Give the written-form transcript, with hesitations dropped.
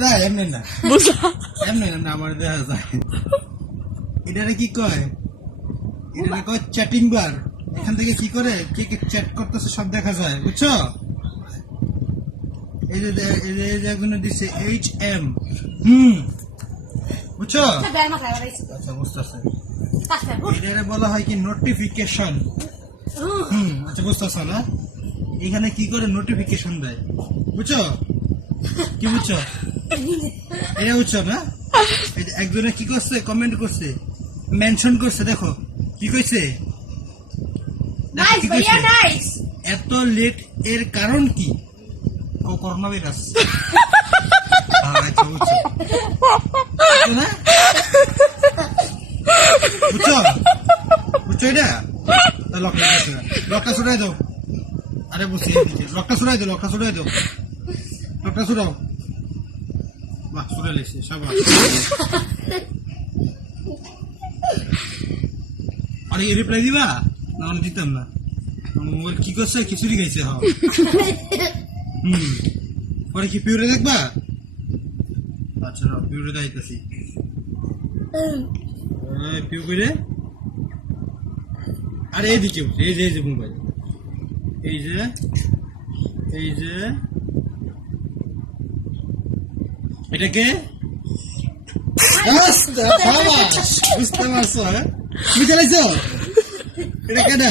না এমনি না এমনি না আমার দেখা যায় এটারে কি কয় এটারে কয় চ্যাটিং বার এখান থেকে কি করে কে কে চ্যাট করতেছে সব দেখা যায় বুঝছো এই যে একজনে দিছে HM বুঝছো আচ্ছা বুঝতেছে এটারে বলা হয় কি নোটিফিকেশন আচ্ছা বুঝতেছো না এখানে কি করে নোটিফিকেশন দেয় বুঝছো কি বুঝছো এটা বুঝছো না একজনে কি করছে কমেন্ট করছে মেনশন করছে দেখো কি কইছে এত লেট এর কারণ কি ও করোনা ভাইরাস আচ্ছা বুঝছো না বুঝছো বুঝছো এটা লকটা ছড়াই দাও আরে বুঝছি লকটা ছড়াই দাও লকটা ছড়াও বাহ ছড়াই লেছে সাবাস আরে রিপ্লাই দিবা না আমি দিতাম না মোবাইল কি করছে খিচুড়ি খাইছে হ্যাঁ পরে কি পিউরে দেখবা আচ্ছা পিউরে যাইতেছি পিউ করে আরে এইদিকে এই যে মোবাইল এই যে এটাকে বুঝতে পারছো হ্যাঁ বুঝতে পারছো এটা কেন